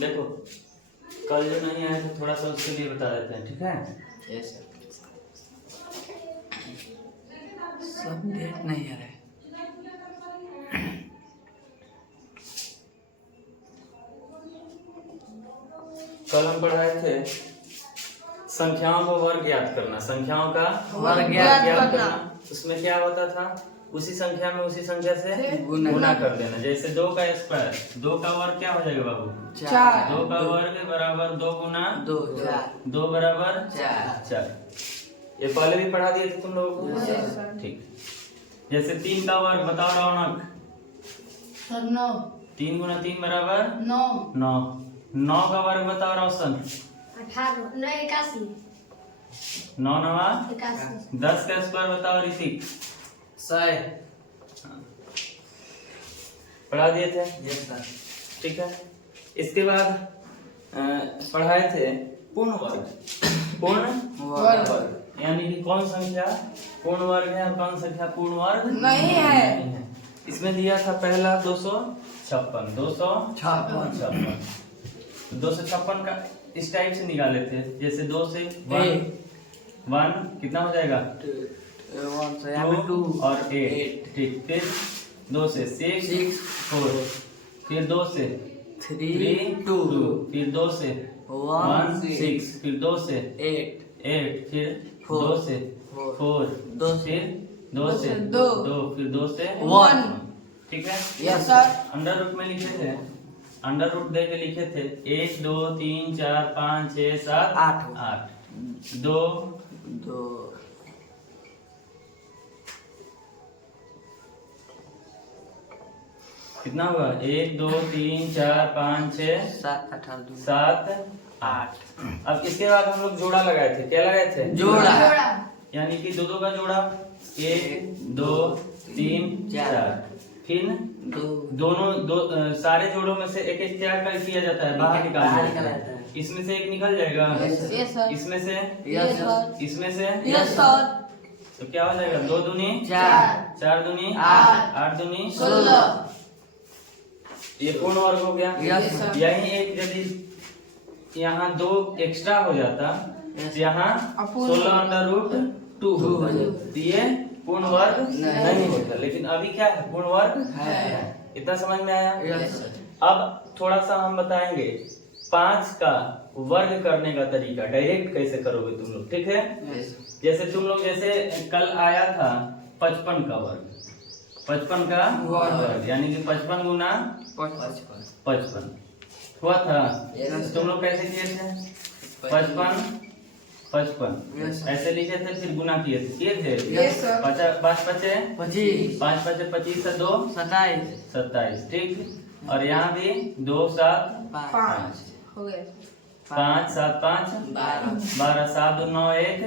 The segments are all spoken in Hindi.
देखो कल जो नहीं आया तो थोड़ा सा उसके लिए बता देते हैं, ठीक है? Yes sir. सब डेट नहीं आ रहा है। कल हम पढ़ाए थे संख्याओं का वर्ग ज्ञात करना, संख्याओं का वर्ग ज्ञात करना। उसमें क्या होता था, उसी संख्या में उसी संख्या से गुना कर देना। जैसे 2 का स्क्वायर, 2 का वर्ग क्या हो जाएगा बाबू? 4। 2 का वर्ग बराबर 2 गुना 2 4 2 बराबर 4। ये पहले भी पढ़ा दिए थे तुम लोगों को, Yes, ठीक। जैसे 3 का वर्ग बताओ रौनक। सर 9। 3 गुना 3 बराबर 9। 9। 9 का वर्ग बताओ रोशन। 18 नहीं 81। 9 नवा 81। 10 का स्क्वायर बताओ ऋतिक। 100। पढ़ा दिए थे, यस सर। ठीक है। इसके बाद पढ़ाए थे पूर्ण वर्ग। पूर्ण वर्ग यानी कि कौन संख्या पूर्ण वर्ग है और कौन संख्या पूर्ण वर्ग नहीं है। इसमें दिया था पहला 256। 256 का इस टाइप से निकाले थे। जैसे 2 से 1 कितना हो जाएगा? 1 से यहाँ पे 2 और 8, ठीक। फिर 2 से 6 4, फिर 2 से 3 2 फिर 2 से 1 6, फिर 2 से 8 फिर 2 से 4, 2 फिर 2 से 2, फिर 2 से 1। ठीक है। Yes sir. अंडर रूट में लिखे थे, अंडर रूट दे के लिखे थे 1 2 3 4 5 6 7 8 2 2 कितना हुआ? 1 2 3 4 5 6 7 8 2 7 8। अब इसके बाद हम लोग जोड़ा लगाए थे। क्या लगाए थे? जोड़ा। यानी कि दो का जोड़ा 1 2 3 4। फिर दोनों सारे जोड़ों में से एक क्या किया जाता है? बाहर निकाल जाता है। इसमें से एक निकल जाएगा, यस सर। इसमें से यस सर। इसमें से यस सर। तो क्या हो जाएगा? 2 दूनी 4 4 दूनी 8 8 दूनी 16। ये पूर्ण वर्ग हो गया। Yes sir. यही एक यदि यहाँ 2 एक्स्ट्रा हो जाता तो यहाँ 16 अंडर रूट 2 हो होता। जाता। तो ये पूर्ण वर्ग नहीं होता, लेकिन अभी क्या है? पूर्ण वर्ग है। इतना समझ में आया? Yes sir. अब थोड़ा सा हम बताएंगे 5 का वर्ग करने का तरीका, डायरेक्ट कैसे करोगे तुम लोग, ठीक है? जैसे तुम लोग जैसे कल आया था 55 का वर्ग, 55 का वर्ग यानी कि 55 गुना 55 हुआ था। तुम लोग कैसे किए थे? 55 55 ऐसे लिखे थे, फिर गुना किए थे यस सर। 5 पचे 25 5 पचे 25 से 2 27 27, ठीक। और यहाँ भी 2 7 5 हो गया। 5 7 5 12 7 2 9 1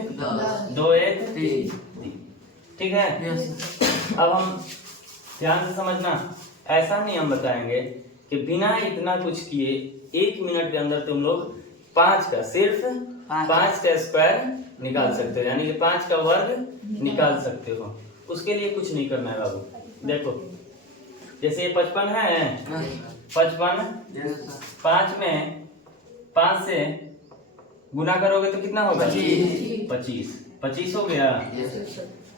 2 1 3, ठीक है। अब हम ध्यान से समझना, ऐसा नहीं हम बताएंगे कि बिना इतना कुछ किए 1 मिनट के अंदर तुम लोग 5 का सिर्फ 5 का स्क्वायर निकाल सकते हो, यानी कि 5 का वर्ग निकाल सकते हो। उसके लिए कुछ नहीं करना है बाबू। देखो जैसे ये 55 है, 55 5 में 5 से गुना करोगे तो कितना होगा? 25 हो गया।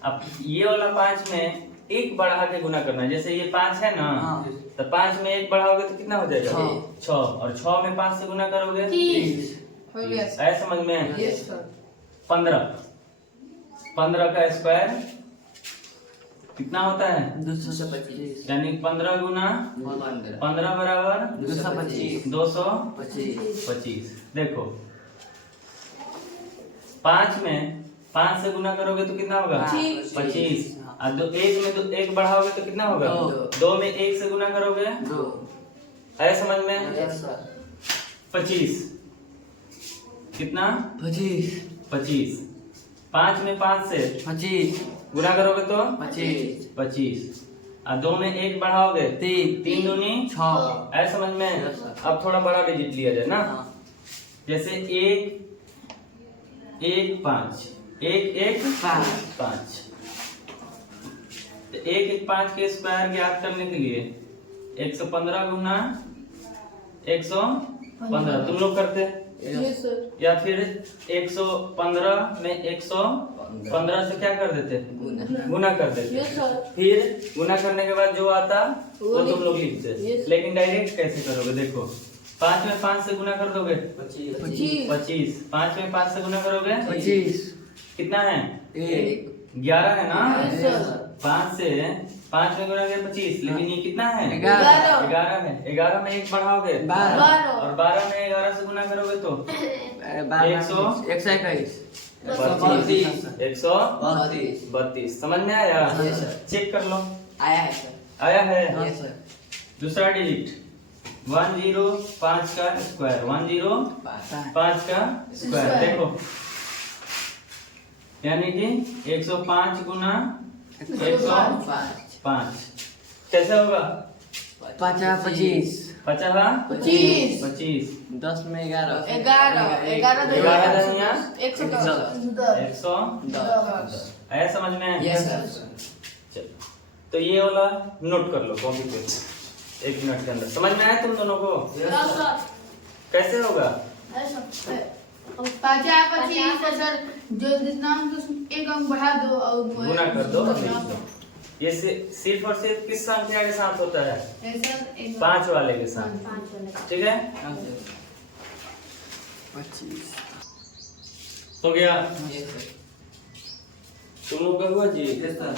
अब ये वाला 5 में 1 बढ़ा के गुना करना है। जैसे ये 5 है ना, तो 5 में 1 बढ़ाओगे तो कितना हो जाएगा? 6। और 6 में 5 से गुना करोगे 30 हो गया। ऐसा समझ में? Yes sir. 15 का स्क्वायर कितना होता है? 225 यानी 15 गुना 15 बराबर 225 225। देखो 5 में 5 से गुना करोगे तो कितना होगा? 25। और 1 में 1 बढ़ाओगे तो कितना होगा? 2 में 1 से गुना करोगे 2 ऐसा समझ में? 25 कितना? 25। 5 में 5 से 25 गुना करोगे तो 25 और 2 में 1 बढ़ाओगे 3 दूनी 6 ऐसा समझ में? Yes, sir. अब थोड़ा बड़ा डिजिट लिया जाए ना, जैसे 1 1 5 1 1 5। 1 1 5 के स्क्वायर ज्ञात करने के लिए 115 गुना 125 15 तुम लोग करते यस सर। या फिर 115 में 115 से क्या कर देते, गुना कर देते। Yes sir. फिर गुना करने के बाद जो आता वो तुम लोग लिखते। Yes. लेकिन डायरेक्ट कैसे करोगे, देखो 5 में 5 से गुना कर दोगे 25। 25, 5 में 5 से गुना करोगे 25 कितना है, 1 11 है ना। Yes, sir. 5 से 5 में गुना किया 25, लेकिन ये कितना है, 11 11 है। 11 में 1 बढ़ाओगे 12 और 12 में 11 से गुना करोगे तो 121 132। समझ में आया, Yes, sir. चेक कर लो आया है सर। आया है। Yes sir. दूसरा डिजिट 105 का स्क्वायर, 105 का स्क्वायर देखो, यानी कि 105 गुना 105 कैसे होगा, 25 25 10 में 11 11 11 110। 110। आया समझ में। Yes sir. चलो, तो ये वाला नोट कर लो कॉपी पे, 1 मिनट के अंदर। समझ में आया तुम दोनों को, कैसे होगा। 25 सर, जो जितना एक अंक बढ़ा दो और गुना कर दो, ये सिर्फ और सिर्फ किस संख्या के साथ होता है, 5 वाले के साथ, ठीक है। 25 हो गया, यस सर। तुम लोग का हुआ जी। Yes sir.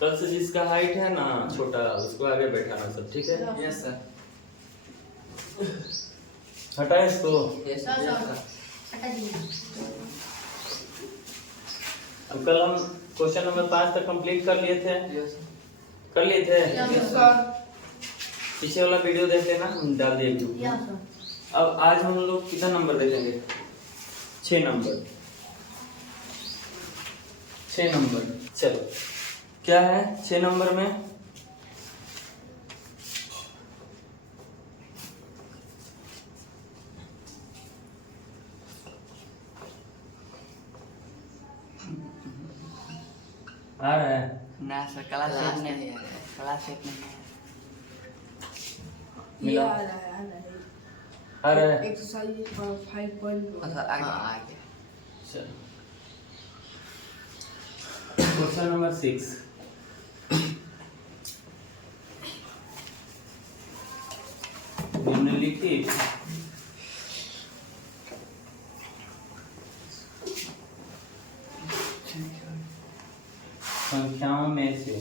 कल से जिसका हाइट है ना छोटा, उसको आगे बैठाना सब, ठीक है। Yes sir. हटा इसको। Yes sir. अब कल हम क्वेश्चन नंबर 5 तक कंप्लीट कर लिए थे, यस कर लिए थे। सर। पीछे वाला वीडियो देख लेना, हम डाल दिए ग्रुप में। अब आज हम लोग कितना नंबर देखेंगे, 6 नंबर। 6 नंबर, चलो क्या है 6 नंबर में, आ रहा है ना सर, क्लास 8 नहीं है, क्लास 8 नहीं है। मिला, आ रहा आ रहा है। एक्सरसाइज 5.1। सर आ गया। चलो क्वेश्चन नंबर 6, निम्नलिखित संख्याओं में से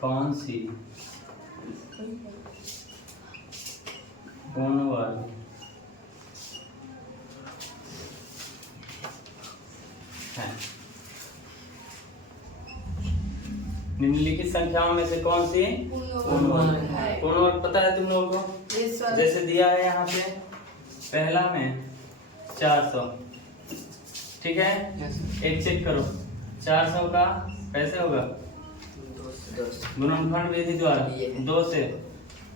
कौन सी गुणवर्ग है, निम्नलिखित संख्याओं में से कौन सी पूर्णवर्ग है। गुणवर्ग पता है तुम लोगों को, यस सर। जैसे दिया है यहाँ पे पहला में 400, ठीक है। Yes sir. एक चेक करो, 400 का कैसे होगा, 2 गुणनखंड विधि द्वारा ये है। 2 से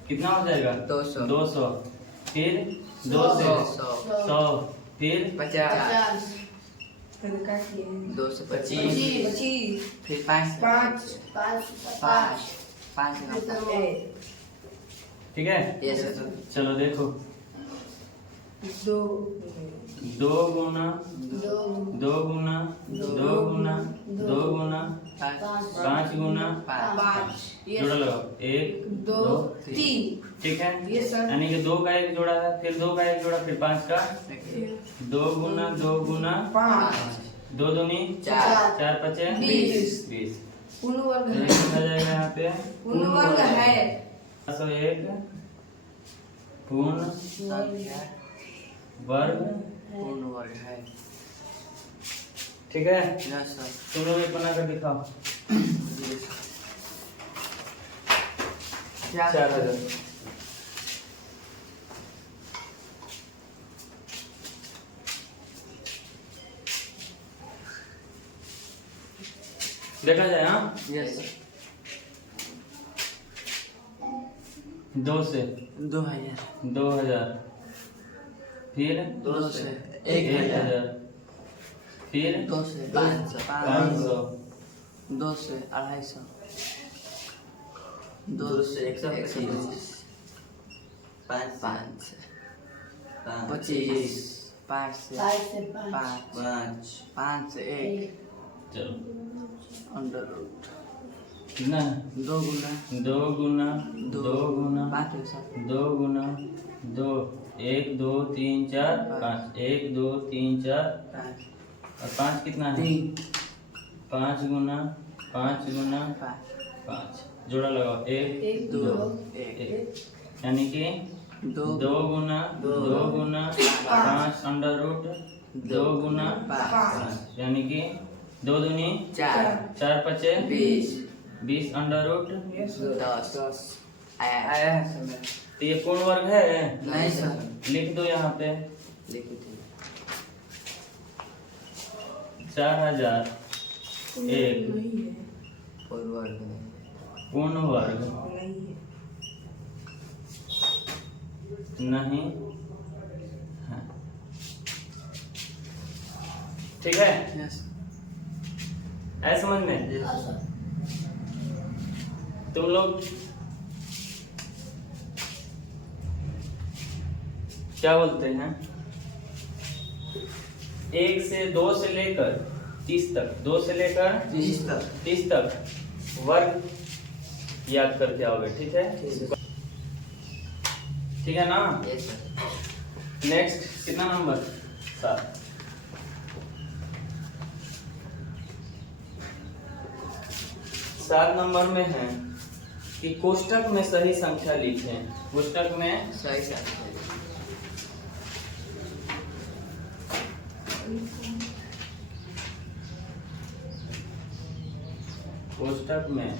कितना हो जाएगा, 200 फिर 2 से 100 फिर 50 25 225 फिर 5 ठीक है। Yes sir. चलो देखो, 2 गुना 2 गुना 2 गुना 2 गुना 5 गुना 5 जोड़ा लगाओ, 1 2 3। ठीक है। Yes sir. यानी कि 2 का एक जोड़ा है, फिर 2 का एक जोड़ा, फिर 5 का 2 गुना 2 गुना 2 दूनी 4 पचे 20। पूर्णवर्ग तो है। लिखा जाएगा यहाँ पे पूर्णवर्ग है। 501 पूर्ण वर्ग, पूर्ण वर्ग है। ठीक है। Yes sir. तुम लोग ये बना कर दिखाओ। 4000 देखा जाए। हाँ, यस सर। 2 से 2000 फिर 2 से 1000 फिर 2 से 500 500 2 से 250 2 से 125 5 25 5 से 5 5 से 1 चलो अंडर रूट कितना है? 2 गुना 2 गुना 2 गुना 5 के साथ 2 गुना 2 1 2 3 4 5 1 2 3 4 5 और 5 कितना है? 5 गुना 5 गुना 5 जोड़ा लगाओ 1 2 2 1 यानी कि 2 गुना 2 गुना 5 अंडर रूट 2 गुना 5 यानी कि 2 दूनी 4 4 पचे 20 20 अंडर रूट 10 आया है समय तो ये पूर्ण वर्ग है? नहीं सर लिख दो यहाँ पे लिख दो 4001 फॉरवर्ड पूर्ण वर्ग नहीं है। ठीक है, यस ऐसे समझ में तुम लोग क्या बोलते हैं? 1 से 2 से लेकर 30 तक 2 से लेकर 30 तक वर्ग याद करके आओगे। ठीक है, ठीक है ना? यस सर नेक्स्ट कितना नंबर? 7। 7 नंबर में है कि कोष्टक में सही संख्या लिखें। कोष्टक में सही सर कोष्टक में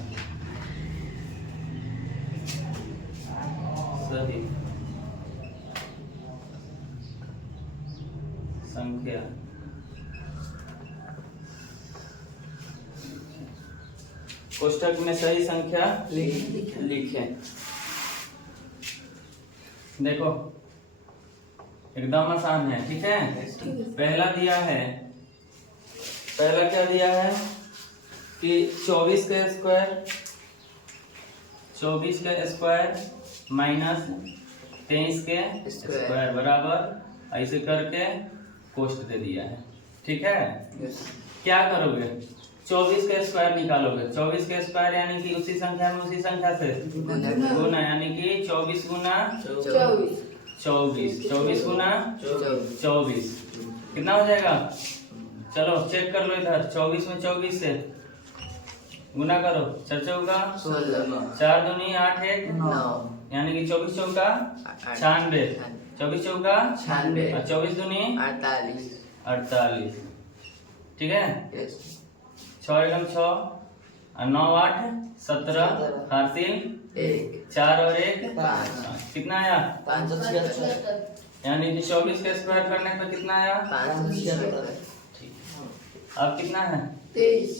सही संख्या कोष्टक में सही संख्या लिखें। देखो एकदम आसान है। ठीक है, पहला दिया है, पहला क्या दिया है कि 24 का स्क्वायर माइनस 23 के स्क्वायर बराबर ऐसे करके कोष्ट दे दिया है। ठीक है, क्या करोगे? 24 का स्क्वायर निकालोगे। 24 का स्क्वायर यानी कि उसी संख्या में उसी संख्या से गुना, यानी कि 24 गुना 24 24 गुना 24 कितना हो जाएगा? चलो चेक कर लो इधर। 24 में 24 से गुना करो, 4 चौका 4 दूनी 8 1 यानी कि 24 चौका 96 24 चौका 96 और 24 दूनी 48। ठीक है, 6 एकम 6 और 9 8 17 हासिल 4 और 1 5 कितना आया? 576 यानी कि 24 का स्क्वायर करने पर कितना आया? 576 ठीक, अब कितना है? 23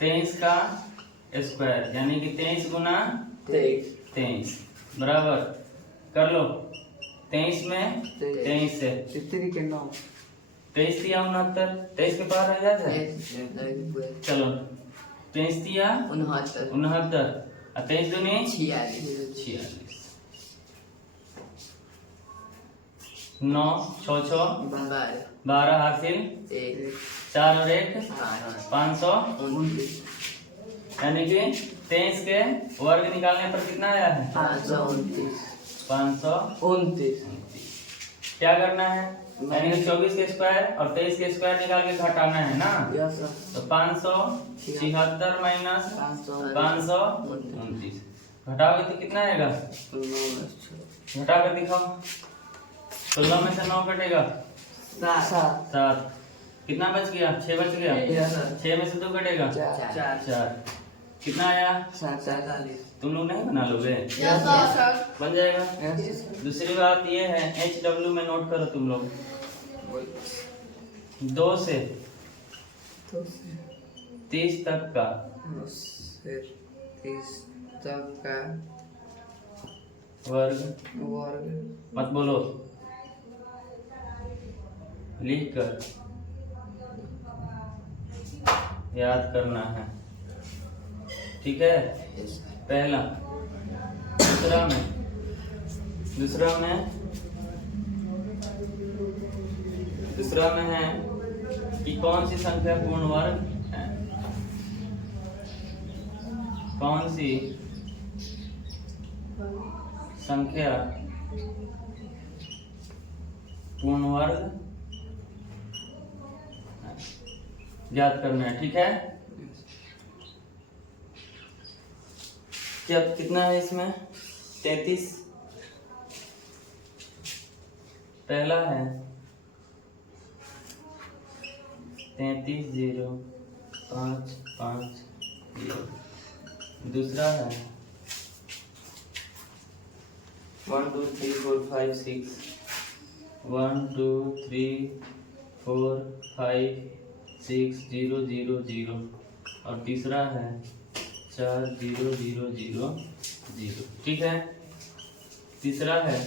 23 का स्क्वायर यानी कि 23 गुना 23 बराबर कर लो। 23 में 23 से 23 दिया 69 23 के पार रह जाता है। चलो 23 दिया 69 और 23 दूनी 46 9 6 6 12 हासिल 4 और 1 500 यानी कि 23 के वर्ग निकालने पर कितना आया है? 529। क्या करना है? यानी कि 24 के स्क्वायर और 23 के स्क्वायर निकाल के घटाना है ना। तो 576 माइनस 529 घटाओगे तो कितना आएगा? घटा कर दिखाओ। 16 में से 9 कटेगा 7 कितना बच गया? 6 बच गया। 6 में से 2 कटेगा 4 कितना आया? 47 तुम लोग नहीं बना लोगे? यस सर बन जाएगा। दूसरी बात ये है, HW में नोट करो तुम लोग। 2 से 30 तक का वर्ग मत बोलो, लिख कर याद करना है। ठीक है, यस सर। पहला। दूसरा में है कि कौन सी संख्या पूर्ण वर्ग है, कौन सी संख्या पूर्ण वर्ग ज्ञात करना है। ठीक है, क्या कितना है इसमें? 33। पहला है 33,0,5,5,0। दूसरा है 1 2 3 4 5 6 1 2 3 4 5 6 0 0 0। और तीसरा है 4 0 0 0 0। ठीक है, तीसरा है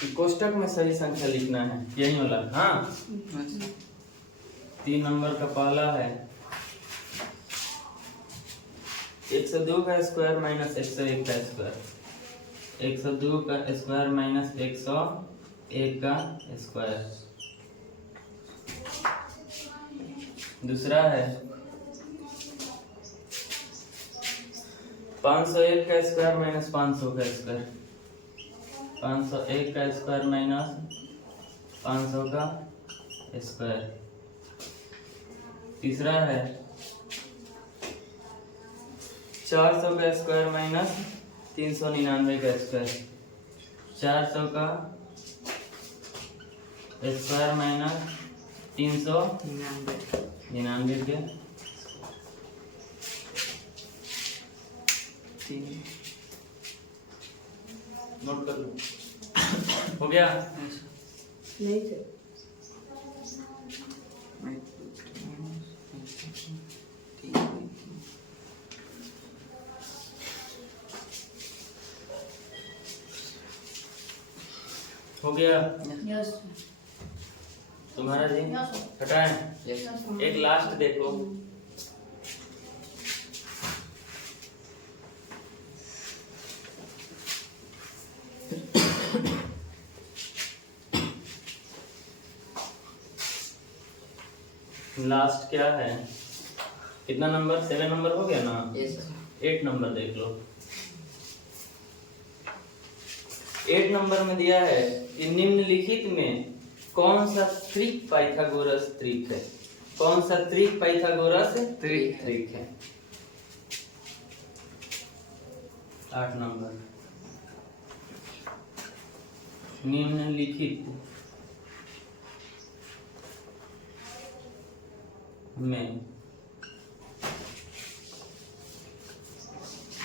कि कोष्टक में सही संख्या लिखना है, यही वाला। हाँ, 3 नंबर का पहला है 102 का स्क्वायर माइनस 101 का स्क्वायर। 102 का स्क्वायर माइनस 101 का स्क्वायर। दूसरा है 501 का स्क्वायर माइनस 500 का स्क्वायर। 501 का स्क्वायर माइनस 500 का स्क्वायर। तीसरा है 400 का स्क्वायर माइनस 399 का स्क्वायर। 400 का स्क्वायर माइनस 399 के। नोट कर लो। हो गया? नहीं थे। हो गया यस तुम्हारा जी? यस हटाएं। यस एक लास्ट देखो, लास्ट क्या है? कितना नंबर? 7 नंबर हो गया ना? Yes sir. 8 नंबर देख लो। 8 नंबर में दिया है कि निम्नलिखित में कौन सा त्रिक पाइथागोरस त्रिक है? कौन सा त्रिक पाइथागोरस त्रिक है? 8 नंबर। निम्नलिखित में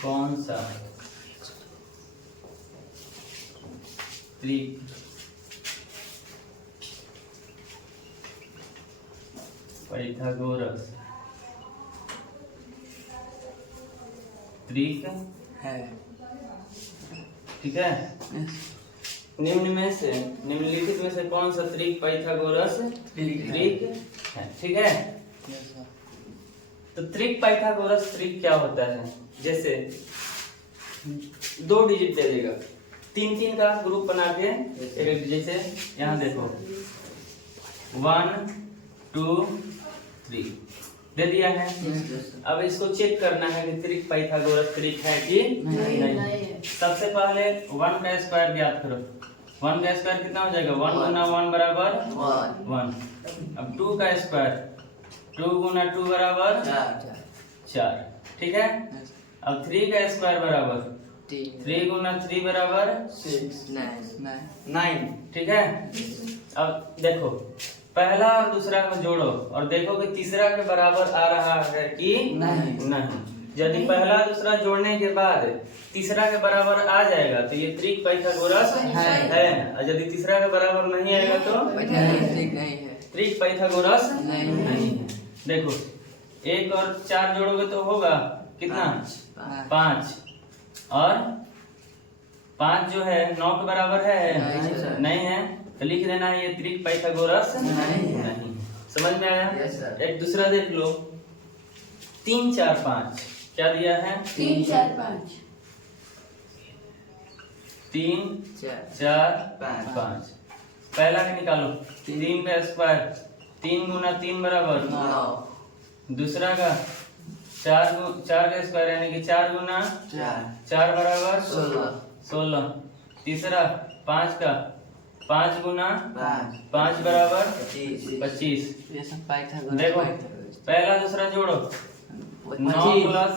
कौन सा त्रिक पाइथागोरस त्रिक है? ठीक है, निम्नलिखित में से कौन सा त्रिक पाइथागोरस त्रिक है? ठीक है, यस सर। तो त्रिक पाइथागोरस त्रिक क्या होता है? जैसे 2 डिजिट दे देगा, 3 का ग्रुप बना के एक, जैसे यहाँ देखो 1 2 3 दे दिया है। अब इसको चेक करना है कि त्रिक पाइथागोरस त्रिक है कि नहीं। सबसे पहले 1 का स्क्वायर ज्ञात करो। 1 का स्क्वायर कितना हो जाएगा? 1 गुना 1 बराबर 1। अब 2 का स्क्वायर 2 गुना 2 बराबर 4। ठीक है, अब 3 का स्क्वायर बराबर 3 गुना 3 बराबर 9। ठीक है, अब देखो पहला और दूसरा को जोड़ो और देखो कि तीसरा के बराबर आ रहा है कि नहीं। यदि पहला दूसरा जोड़ने के बाद तीसरा के बराबर आ जाएगा तो ये त्रिक पाइथागोरस है। और यदि तीसरा के बराबर नहीं आएगा तो त्रिक पाइथागोरस नहीं है। देखो 1 और 4 जोड़ोगे तो होगा कितना? 5। और 5 जो है 9 के बराबर है? नहीं है, तो लिख देना है ये त्रिक पाइथागोरस नहीं। समझ में आया? Yes, sir. एक दूसरा देख लो 3 4 5 क्या दिया है? 3 4 5 3 चार 4 पाँच। 5। पहला का निकालो, 3 का स्क्वायर, 3 गुना 3 बराबर 9 दूसरा का 4 का स्क्वायर यानी कि 4 गुना 4 बराबर 16। तीसरा 5 का 5 गुना 5 बराबर 25। ये सब पाइथागोरस देखो पाइथागोरस। पहला दूसरा जोड़ो, 9 प्लस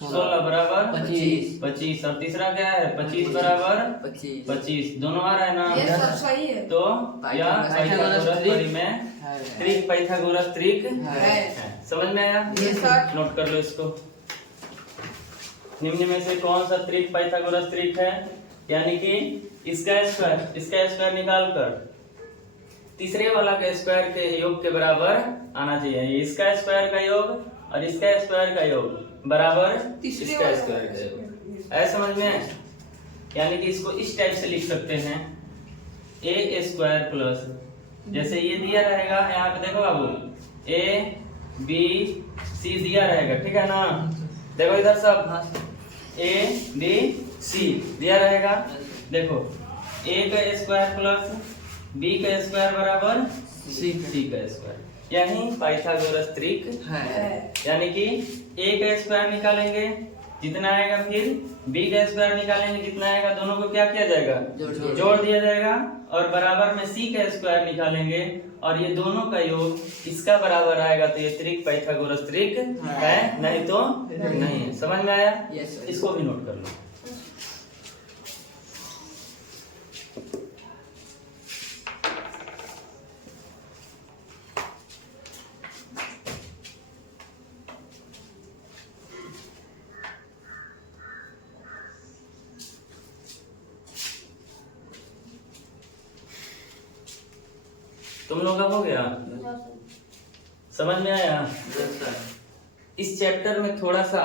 16 बराबर 25 और तीसरा क्या है? 25 बराबर 25 दोनों आ रहा है ये ना? सब सही है। तो यह पाइथागोरस पाइथागोरस त्रिक में है। त्रिक पाइथागोरस त्रिक है। है। समझ में आया? ये सब नोट कर लो इसको। निम्न में से कौन सा त्रिक पाइथागोरस त्रिक है? यानी कि इसका स्क्वायर निकाल कर तीसरे वाला के स्क्वायर के योग के बराबर आना चाहिए। इसका स्क्वायर का योग और इसका स्क्वायर का योग बराबर तीसरे इसका वाला स्क्वायर का योग। ऐसा समझ में आया? यानी कि इसको इस टाइप से लिख सकते हैं, ए स्क्वायर प्लस, जैसे ये दिया रहेगा यहाँ पे देखो बाबू, ए बी सी दिया रहेगा, ठीक है ना? देखो इधर सब ए बी सी दिया रहेगा। देखो ए का स्क्वायर प्लस बी का स्क्वायर बराबर सी का स्क्वायर, यही पाइथागोरस त्रिक है। यानी कि ए का स्क्वायर निकालेंगे जितना आएगा, फिर बी का स्क्वायर निकालेंगे जितना आएगा, दोनों को क्या किया जाएगा? जोड़ दिया जाएगा और बराबर में सी का स्क्वायर निकालेंगे और ये दोनों का योग इसका बराबर आएगा, तो ये त्रिक पाइथागोरस त्रिक है, नहीं तो नहीं है। समझ में आया? Yes, sir. इसको भी नोट कर लो। तुम लोग का हो गया? समझ में आया? इस चैप्टर में थोड़ा सा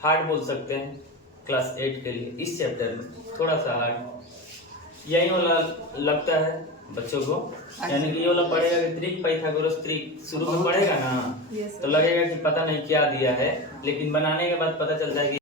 हार्ड बोल सकते हैं क्लास 8 के लिए। इस चैप्टर में थोड़ा सा हार्ड यही वाला लगता है बच्चों को, यानी कि ये वाला पढ़ेगा कि त्रिक पाइथागोरस त्रिक शुरू में पढ़ेगा ना, तो लगेगा कि पता नहीं क्या दिया है, लेकिन बनाने के बाद पता चलता है कि